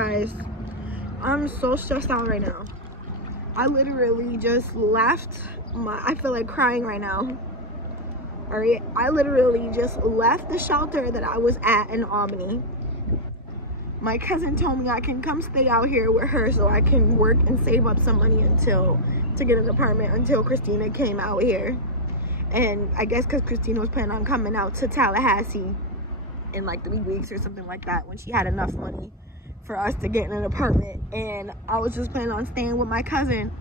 guys, I'm so stressed out right now. I literally just left I feel like crying right now. Alright, I literally just left the shelter that I was at in Albany. My cousin told me I can come stay out here with her so I can work and save up some money to get an apartment until Christina came out here. And I guess because Christina was planning on coming out to Tallahassee in like 3 weeks or something like that when she had enough money for us to get in an apartment. And I was just planning on staying with my cousin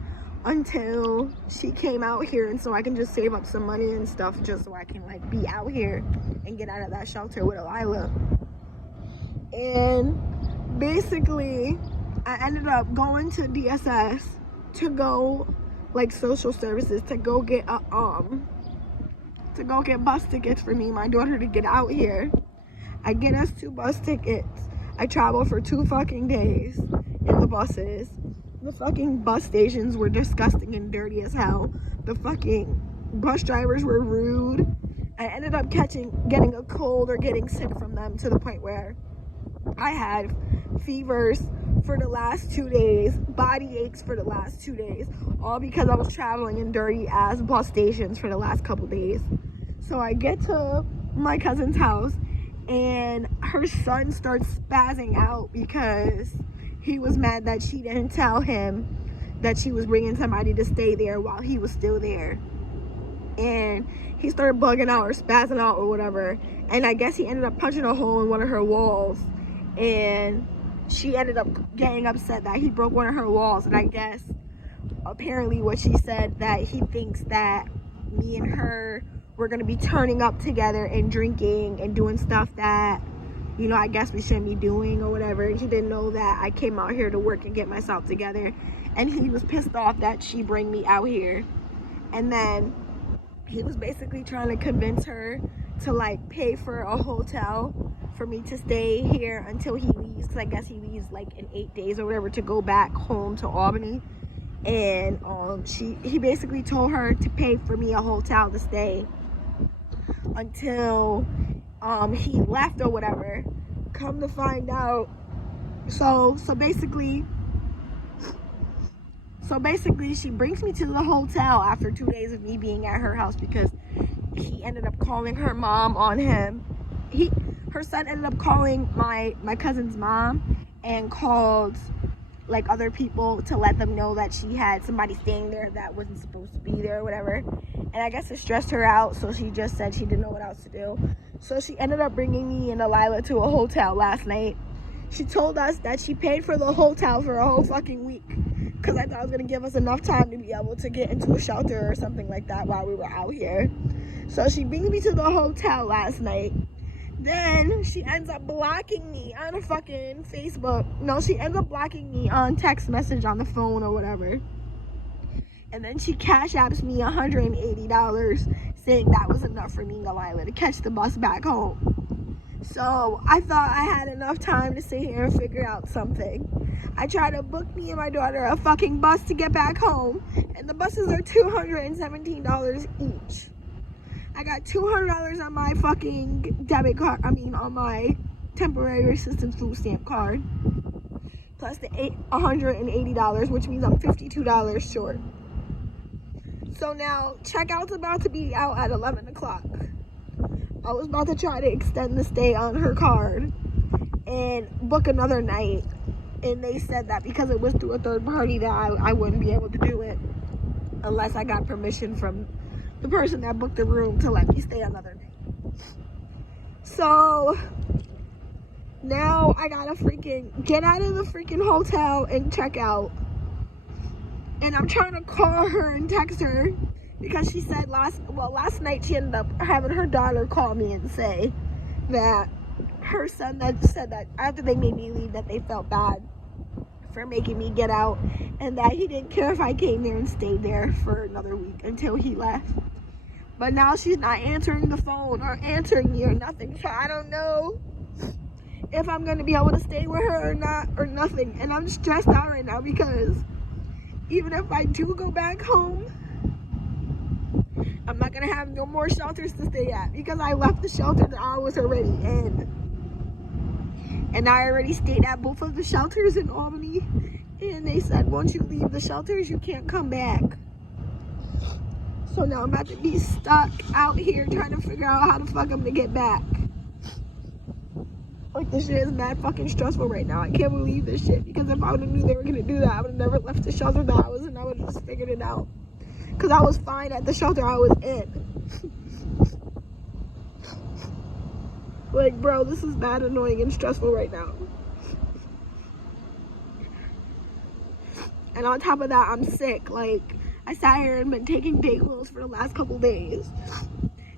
until she came out here, and so I can just save up some money and stuff just so I can like be out here and get out of that shelter with Elila. And basically I ended up going to DSS to go like social services to go get bus tickets for me and my daughter to get out here. I get us 2 bus tickets. I travel for 2 fucking days in the buses. The fucking bus stations were disgusting and dirty as hell. The fucking bus drivers were rude. I ended up getting a cold or getting sick from them to the point where I had fevers for the last 2 days, body aches for the last 2 days, all because I was traveling in dirty ass bus stations for the last couple days. So I get to my cousin's house and her son starts spazzing out because he was mad that she didn't tell him that she was bringing somebody to stay there while he was still there. And he started bugging out or spazzing out or whatever. And I guess he ended up punching a hole in one of her walls. And she ended up getting upset that he broke one of her walls. And I guess apparently what she said, that he thinks that me and her were going to be turning up together and drinking and doing stuff that, you know, I guess we shouldn't be doing or whatever. And she didn't know that I came out here to work and get myself together. And he was pissed off that she bring me out here. And then he was basically trying to convince her to like pay for a hotel for me to stay here until he leaves, because I guess he leaves like in 8 days or whatever to go back home to Albany. And he basically told her to pay for me a hotel to stay until he left or whatever. Come to find out, so basically she brings me to the hotel after 2 days of me being at her house because he ended up calling her mom on him. Her son ended up calling my cousin's mom and called like other people to let them know that she had somebody staying there that wasn't supposed to be there or whatever. And I guess it stressed her out, so she just said she didn't know what else to do. So she ended up bringing me and Elila to a hotel last night. She told us that she paid for the hotel for a whole fucking week because I thought it was going to give us enough time to be able to get into a shelter or something like that while we were out here. So she brings me to the hotel last night. Then she ends up blocking me on a fucking Facebook. No, she ends up blocking me on text message on the phone or whatever. And then she cash apps me $180 saying that was enough for me and Elila to catch the bus back home. So I thought I had enough time to sit here and figure out something. I tried to book me and my daughter a fucking bus to get back home, and the buses are $217 each. I got $200 on my fucking debit card, on my temporary assistance food stamp card, plus the $180, which means I'm $52 short. So now checkout's about to be out at 11 o'clock. I was about to try to extend the stay on her card and book another night, and they said that because it was through a third party that I wouldn't be able to do it unless I got permission from the person that booked the room to let me stay another night. So now I gotta freaking get out of the freaking hotel and check out. And I'm trying to call her and text her because she said last night she ended up having her daughter call me and say that her son that said that after they made me leave that they felt bad for making me get out, and that he didn't care if I came there and stayed there for another week until he left. But now she's not answering the phone or answering me or nothing, so I don't know if I'm gonna be able to stay with her or not, or nothing. And I'm stressed out right now because even if I do go back home, I'm not gonna have no more shelters to stay at because I left the shelter that I was already in. And I already stayed at both of the shelters in Albany. And they said, once you leave the shelters, you can't come back. So now I'm about to be stuck out here trying to figure out how the fuck I'm gonna get back. Like, this shit is mad fucking stressful right now. I can't believe this shit. Because if I would have knew they were gonna do that, I would have never left the shelter that I was in. I would have just figured it out. Because I was fine at the shelter I was in. Like, bro, this is mad annoying and stressful right now. And on top of that, I'm sick. Like, I sat here and been taking Dayquils for the last couple days.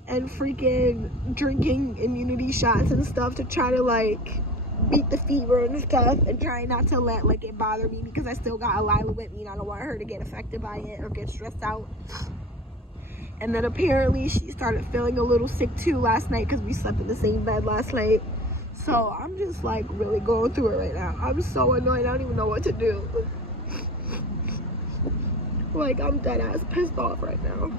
And freaking drinking immunity shots and stuff to try to, like, beat the fever and stuff. And try not to let, like, it bother me. Because I still got Alila with me and I don't want her to get affected by it or get stressed out. And then apparently she started feeling a little sick too last night because we slept in the same bed last night. So I'm just like really going through it right now. I'm so annoyed. I don't even know what to do. Like, I'm dead ass pissed off right now.